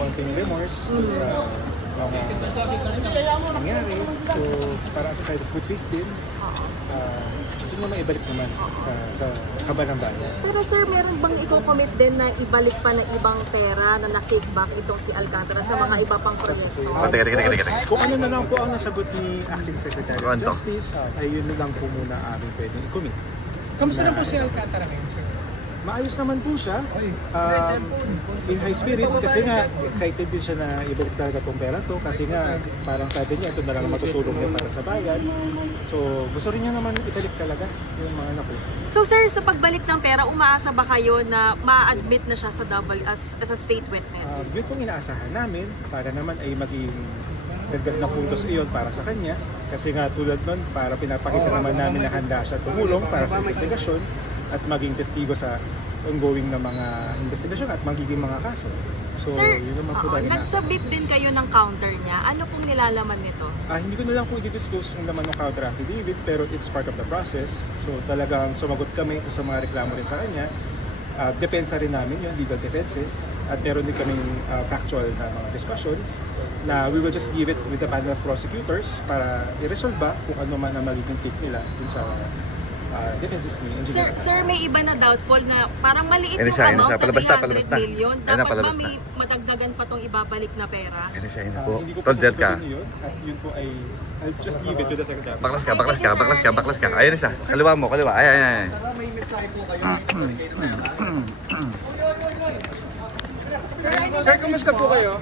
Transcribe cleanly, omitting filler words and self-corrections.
konting remorse dun sa mga nangyari. So, para sa side of good faith din, gusto nyo maibalik naman sa kaba ng bayan. Pero sir, meron bang i-commit din na ibalik pa na ibang pera na na-kickback itong si Alcantara sa mga iba pang proyekto? Kung ano na lang po ang nasagot ni Acting Secretary of Justice, ay yun na lang po muna aming pwedeng i-commit. Kamusta na po si Alcantara ngayon, sir? Maayos naman po siya. In high spirits kasi nga excited din siya na ibalik talaga itong pera to kasi nga parang sabi niya ito na lang matutulong niya para sa bayan. So gusto rin niya naman ibalik talaga yung mga anak ko. So sir, sa pagbalik ng pera, umaasa ba kayo na ma-admit na siya sa as a state witness? Yun pong inaasahan namin. Sana naman ay maging dagdag na puntos iyon para sa kanya. Kasi nga tulad nun, para pinapakita naman namin na handa siya tumulong para sa investigasyon at maging testigo sa ongoing na mga investigasyon at magiging mga kaso. So, sir, yun naman po dahil nag-submit din kayo ng counter niya. Ano pong nilalaman nito? Hindi ko na lang po i-disclose yung naman ng counter affidavit pero it's part of the process. So talagang sumagot kami sa mga reklamo rin sa kanya. Depensa rin namin yung legal defenses at meron din kaming factual na mga discussions na we will just give it with the panel of prosecutors para i-resolve ba kung ano man ang magiging take nila dun sa defenses ni Engineer. Sir, may iba na doubtful na parang maliit yung amount na 300 million. Dapat ba may madagdagan pa tong ibabalik na pera? Hindi ko po sasagutin yun at yun po ay I'll just give it to the Secretary. Baklas ka. Ayun siya. Kaliwa mo, kaliwa. Ay. May mensahe po kayo. Sir, kumusta po kayo?